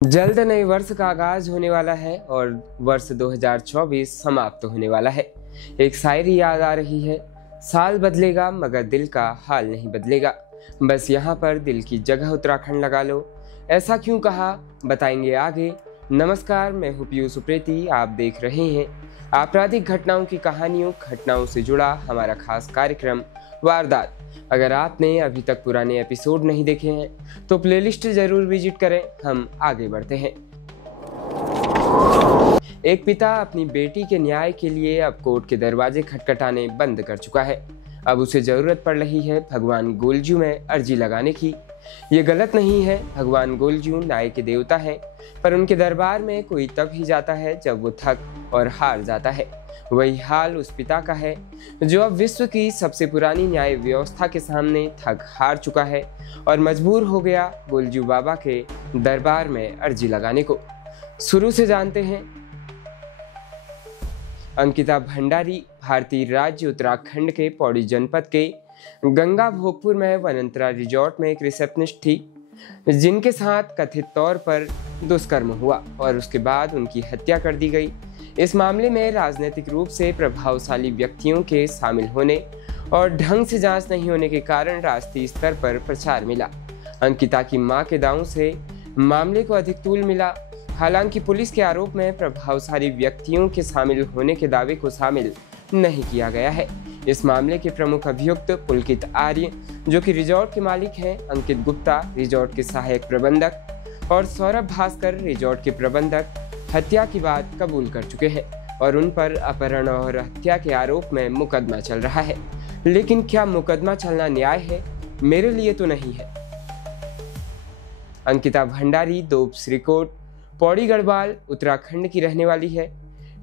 जल्द नए वर्ष का आगाज होने वाला है और वर्ष 2024 समाप्त होने वाला है। एक शायरी याद आ रही है, साल बदलेगा मगर दिल का हाल नहीं बदलेगा। बस यहाँ पर दिल की जगह उत्तराखंड लगा लो। ऐसा क्यों कहा, बताएंगे आगे। नमस्कार, मैं हूँ पीयूष उप्रेती। आप देख रहे हैं आपराधिक घटनाओं की घटनाओं से जुड़ा हमारा खास कार्यक्रम वारदात। अगर आपने अभी तक पुराने एपिसोड नहीं देखे हैं तो प्लेलिस्ट जरूर विजिट करें। हम आगे बढ़ते हैं। एक पिता अपनी बेटी के न्याय के लिए अब कोर्ट के दरवाजे खटखटाने बंद कर चुका है। अब उसे जरूरत पड़ रही है भगवान गोलजू में अर्जी लगाने की। ये गलत नहीं है, भगवान गोलजू न्याय के देवता हैं, पर उनके दरबार में कोई तब ही जाता है जब वो थक और हार जाता है। वही हाल उस पिता का है जो अब विश्व की सबसे पुरानी न्याय व्यवस्था के सामने थक हार चुका है और मजबूर हो गया गोलजू बाबा के दरबार में अर्जी लगाने को। शुरू से जानते हैं। अंकिता भंडारी भारतीय राज्य उत्तराखंड के पौड़ी जनपद के गंगा भोगपुर में वनंतरा रिजॉर्ट में एक रिसेप्शनिस्ट थी, जिनके साथ कथित तौर पर दुष्कर्म हुआ और उसके बाद उनकी हत्या कर दी गई। इस मामले में राजनीतिक रूप से प्रभावशाली व्यक्तियों के शामिल होने और ढंग से जांच नहीं होने के कारण राष्ट्रीय स्तर पर प्रचार मिला। अंकिता की मां के दावों से मामले को अधिक तूल मिला। हालांकि पुलिस के आरोप में प्रभावशाली व्यक्तियों के शामिल होने के दावे को शामिल नहीं किया गया है। इस मामले के प्रमुख अभियुक्त पुलकित आर्य, जो कि रिजॉर्ट के मालिक हैं, अंकित गुप्ता रिजॉर्ट के सहायक प्रबंधक और सौरभ भास्कर रिजॉर्ट के प्रबंधक हत्या की बात कबूल कर चुके हैं और उन पर अपहरण और हत्या के आरोप में मुकदमा चल रहा है। लेकिन क्या मुकदमा चलना न्याय है? मेरे लिए तो नहीं है। अंकिता भंडारी दोप श्रीकोट पौड़ी गढ़वाल उत्तराखंड की रहने वाली है।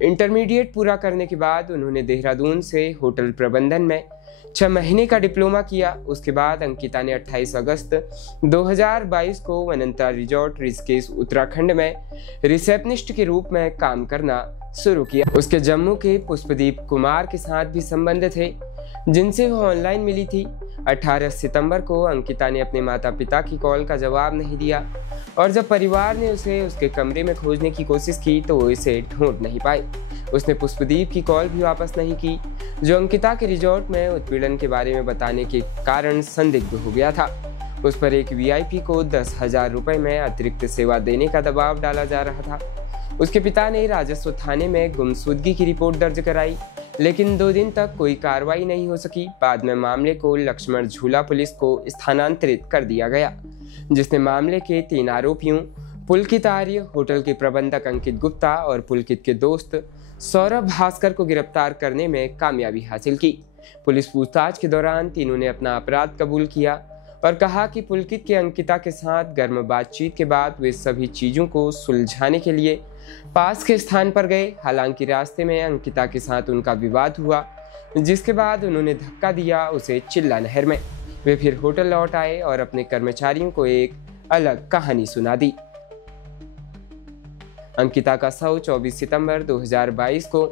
इंटरमीडिएट पूरा करने के बाद उन्होंने देहरादून से होटल प्रबंधन में 6 महीने का डिप्लोमा किया। उसके बाद अंकिता ने 28 अगस्त 2022 को वनंतरा रिजॉर्ट ऋषिकेश उत्तराखंड में रिसेप्शनिस्ट के रूप में काम करना शुरू किया। उसके जम्मू के पुष्पदीप कुमार के साथ भी संबंध थे, जिनसे वह ऑनलाइन मिली थी। 18 सितंबर को अंकिता ने अपने माता पिता की कॉल का जवाब नहीं दिया और जब परिवार ने उसे उसके कमरे में खोजने की कोशिश की तो वो इसे ढूंढ नहीं पाई। उसने पुष्पदीप की कॉल भी वापस नहीं की, जो अंकिता के रिजॉर्ट में उत्पीड़न के बारे में बताने के कारण संदिग्ध हो गया था। उस पर एक वीआईपी को 10,000 रुपए में अतिरिक्त सेवा देने का दबाव डाला जा रहा था। उसके पिता ने राजस्व थाने में गुमशुदगी की रिपोर्ट दर्ज कराई, लेकिन 2 दिन तक कोई कार्रवाई नहीं हो सकी। बाद में मामले को लक्ष्मण झूला पुलिस को स्थानांतरित कर दिया गया, जिसने मामले के 3 आरोपियों पुलकित आर्य, होटल के प्रबंधक अंकित गुप्ता और पुलकित के दोस्त सौरभ भास्कर को गिरफ्तार करने में कामयाबी हासिल की। पुलिस पूछताछ के दौरान तीनों ने अपना अपराध कबूल किया और कहा कि पुलकित के अंकिता के साथ गर्म बातचीत के बाद वे सभी चीजों को सुलझाने के लिए पास के स्थान पर गए। हालांकि रास्ते में अंकिता के साथ उनका विवाद हुआ, जिसके बाद उन्होंने धक्का दिया उसे चिल्ला नहर में। वे फिर होटल लौट आए और अपने कर्मचारियों को एक अलग कहानी सुना दी। अंकिता का शव 24 सितंबर 2022 को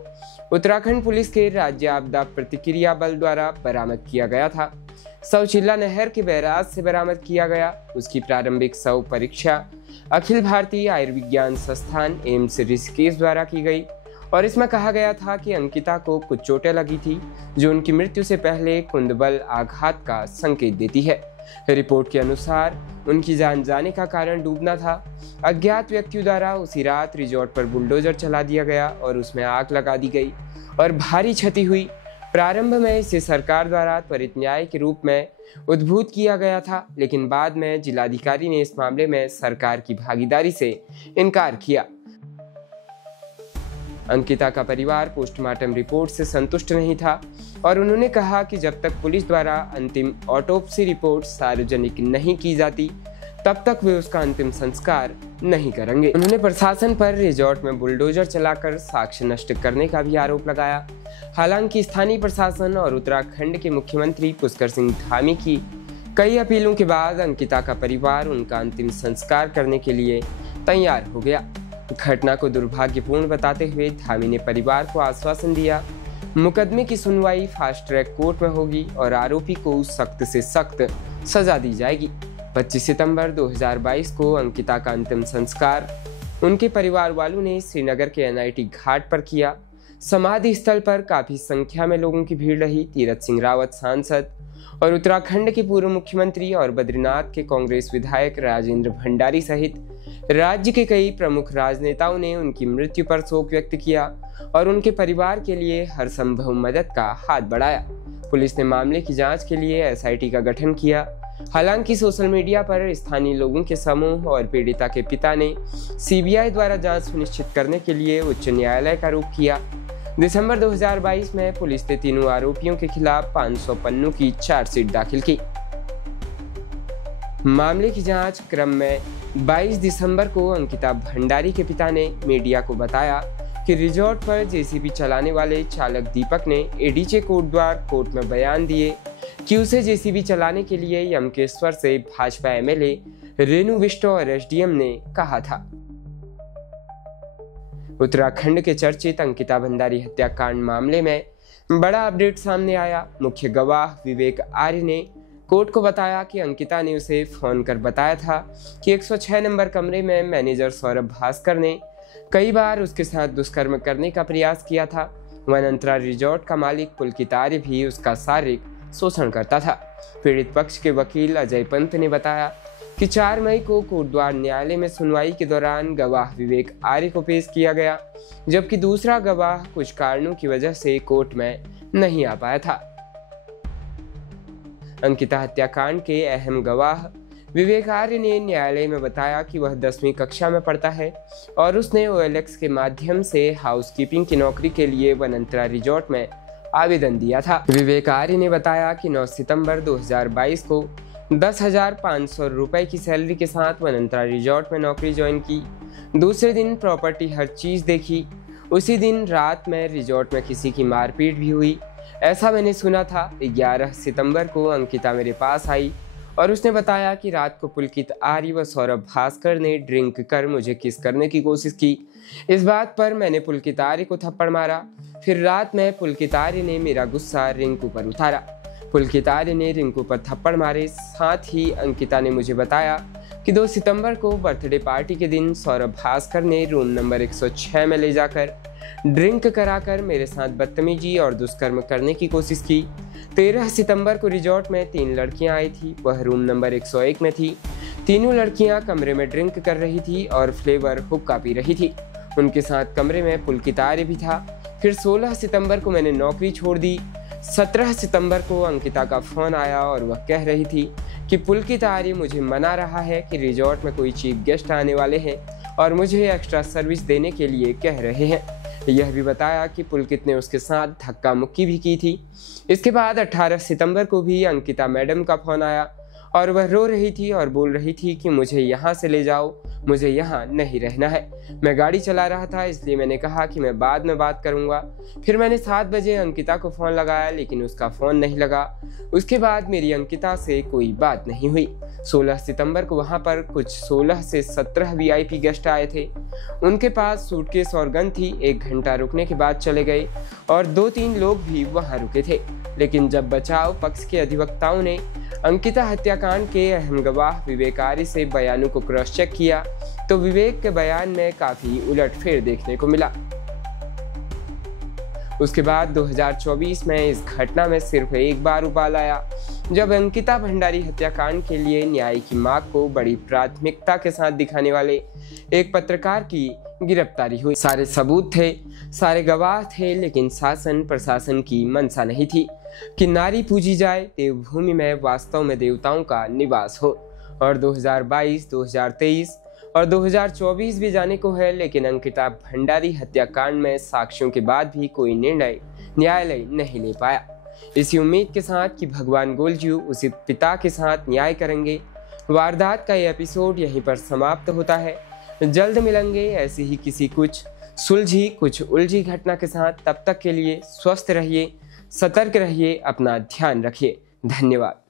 उत्तराखंड पुलिस के राज्य आपदा प्रतिक्रिया बल द्वारा बरामद किया गया था। शव चिल्ला नहर के बैराज से बरामद किया गया। उसकी प्रारंभिक शव परीक्षा अखिल भारतीय आयुर्विज्ञान संस्थान एम्स ऋषिकेश द्वारा की गई और इसमें कहा गया था कि अंकिता को कुछ चोटें लगी थी, जो उनकी मृत्यु से पहले कुंदबल आघात का संकेत देती है। रिपोर्ट के अनुसार उनकी जान जाने का कारण डूबना था। अज्ञात व्यक्तियों द्वारा उसी रात रिजॉर्ट पर बुलडोजर चला दिया गया और उसमें आग लगा दी गई और भारी क्षति हुई। प्रारंभ में इसे सरकार द्वारा त्वरित न्याय के रूप में उद्भूत किया गया था, लेकिन बाद में जिलाधिकारी ने इस मामले में सरकार की भागीदारी से इनकार किया। अंकिता का परिवार पोस्टमार्टम रिपोर्ट से संतुष्ट नहीं था और उन्होंने कहा कि जब तक पुलिस द्वारा अंतिम ऑटोप्सी रिपोर्ट सार्वजनिक नहीं की जाती तब तक वे उसका अंतिम संस्कार नहीं करेंगे। उन्होंने प्रशासन पर रिजॉर्ट में बुलडोजर चलाकर साक्ष्य नष्ट करने का भी आरोप लगाया। हालांकि स्थानीय प्रशासन और उत्तराखंड के मुख्यमंत्री पुष्कर सिंह धामी की कई अपीलों के बाद अंकिता का परिवार उनका अंतिम संस्कार करने के लिए तैयार हो गया। घटना को दुर्भाग्यपूर्ण बताते हुए धामी ने परिवार को आश्वासन दिया मुकदमे की सुनवाई फास्ट ट्रैक कोर्ट में होगी और आरोपी को सख्त से सख्त सजा दी जाएगी। 25 सितंबर 2022 को अंकिता का अंतिम संस्कार उनके परिवार वालों ने श्रीनगर के NIT घाट पर किया। समाधि स्थल पर काफी संख्या में लोगों की भीड़ रही। तीरथ सिंह रावत सांसद और उत्तराखंड के पूर्व मुख्यमंत्री और बद्रीनाथ के कांग्रेस विधायक राजेंद्र भंडारी सहित राज्य के कई प्रमुख राजनेताओं ने उनकी मृत्यु पर शोक व्यक्त किया और उनके परिवार के लिए हर संभव मदद का हाथ बढ़ाया। पुलिस ने मामले की जांच के लिए SIT का गठन किया। हालांकि सोशल मीडिया पर स्थानीय लोगों के समूह और पीड़िता के पिता ने CBI द्वारा जांच सुनिश्चित करने के लिए उच्च न्यायालय का रुख किया। दिसंबर 2022 में पुलिस ने तीनों आरोपियों के खिलाफ 500 पन्नों की चार्जशीट दाखिल की। मामले की जांच क्रम में 22 दिसंबर को अंकिता भंडारी के पिता ने मीडिया को बताया कि रिजॉर्ट पर JCB चलाने वाले चालक दीपक ने ADJ कोटद्वार कोर्ट में बयान दिए कि उसे JCB चलाने के लिए यमकेश्वर से भाजपा MLA रेणु बिष्ट और SDM ने कहा था। उत्तराखंड के चर्चित अंकिता भंडारी हत्याकांड मामले में बड़ा अपडेट सामने आया। मुख्य गवाह विवेक आर्य ने कोर्ट को बताया कि अंकिता ने उसे फोन कर बताया था कि 106 नंबर कमरे में मैनेजर सौरभ भास्कर ने कई बार उसके साथ दुष्कर्म करने का प्रयास किया था। वनंतरा रिजॉर्ट का मालिक पुलकित आर्य भी उसका शारीरिक शोषण करता था। पीड़ित पक्ष के वकील अजय पंत ने बताया कि 4 मई को कोटद्वार न्यायालय में सुनवाई के दौरान गवाह विवेक आर्य को पेश किया गया, जबकि दूसरा गवाह कुछ कारणों की वजह से कोर्ट में नहीं आ पाया था। अंकिता हत्याकांड के अहम गवाह विवेक आर्य ने न्यायालय में बताया कि वह 10वीं कक्षा में पढ़ता है और उसने OLX के माध्यम से हाउसकीपिंग की नौकरी के लिए वनंतरा रिजॉर्ट में आवेदन दिया था। विवेक आर्य ने बताया कि 9 सितंबर 2022 को 10,500 रुपए की सैलरी के साथ वनंतरा रिजॉर्ट में नौकरी ज्वाइन की। दूसरे दिन प्रॉपर्टी हर चीज देखी। उसी दिन रात में रिजॉर्ट में किसी की मारपीट भी हुई, ऐसा मैंने सुना था। 11 सितंबर को अंकिता मेरे पास आई और उसने बताया कि रात को पुलकित आर्य व सौरभ भास्कर ने ड्रिंक कर मुझे किस करने की कोशिश की। इस बात पर मैंने पुलकित आर्य को थप्पड़ मारा। फिर रात में पुलकित आर्य ने मेरा गुस्सा रिंकू पर उतारा। पुलकित आर्य ने रिंकू पर थप्पड़ मारे। साथ ही अंकिता ने मुझे बताया कि 2 सितंबर को बर्थडे पार्टी के दिन सौरभ भास्कर ने रूम नंबर 106 में ले जाकर ड्रिंक कराकर मेरे साथ बदतमीजी और दुष्कर्म करने की कोशिश की। 13 सितंबर को रिजॉर्ट में 3 लड़कियां आई थी। वह रूम नंबर 101 में थी। तीनों लड़कियां कमरे में ड्रिंक कर रही थी और फ्लेवर हुक्का पी रही थी। उनके साथ कमरे में पुलकित आर्य भी था। फिर 16 सितंबर को मैंने नौकरी छोड़ दी। 17 सितंबर को अंकिता का फोन आया और वह कह रही थी कि पुलकित आर्य मुझे मना रहा है कि रिजॉर्ट में कोई चीफ गेस्ट आने वाले हैं और मुझे एक्स्ट्रा सर्विस देने के लिए कह रहे हैं। यह भी बताया कि पुलकित ने उसके साथ धक्का मुक्की भी की थी। इसके बाद 18 सितंबर को भी अंकिता मैडम का फोन आया और वह रो रही थी और बोल रही थी कि मुझे यहाँ से ले जाओ, मुझे यहाँ नहीं रहना है। मैं गाड़ी चला रहा था, इसलिए मैंने कहा कि मैं बाद में बात करूँगा। फिर मैंने 7 बजे अंकिता को फ़ोन लगाया, लेकिन उसका फ़ोन नहीं लगा। उसके बाद मेरी अंकिता से कोई बात नहीं हुई। 16 सितंबर को वहाँ पर कुछ 16 से 17 VIP गेस्ट आए थे। उनके पास सूटकेस और गन थी। 1 घंटा रुकने के बाद चले गए और 2-3 लोग भी वहाँ रुके थे। लेकिन जब बचाव पक्ष के अधिवक्ताओं ने अंकिता हत्याकांड के अहम गवाह विवेक आर्य से बयानों को क्रॉस चेक किया तो विवेक के बयान में काफी उलटफेर देखने को मिला। उसके बाद 2024 में इस घटना में सिर्फ एक बार उबाल आया, जब अंकिता भंडारी हत्याकांड के लिए न्याय की मांग को बड़ी प्राथमिकता के साथ दिखाने वाले एक पत्रकार की गिरफ्तारी हुई। सारे सबूत थे, सारे गवाह थे, लेकिन शासन प्रशासन की मंशा नहीं थी कि नारी पूजी जाए, देवभूमि में वास्तव में देवताओं का निवास हो। और 2022, 2023 और 2024 भी जाने को है, लेकिन अंकिता भंडारी हत्याकांड में साक्ष्यों के बाद भी कोई निर्णय न्यायालय नहीं ले पाया। इसी उम्मीद के साथ कि भगवान गोलजू उसी पिता के साथ न्याय करेंगे, वारदात का ये एपिसोड यहीं पर समाप्त होता है। जल्द मिलेंगे ऐसी ही किसी कुछ सुलझी कुछ उलझी घटना के साथ। तब तक के लिए स्वस्थ रहिए, सतर्क रहिए, अपना ध्यान रखिए। धन्यवाद।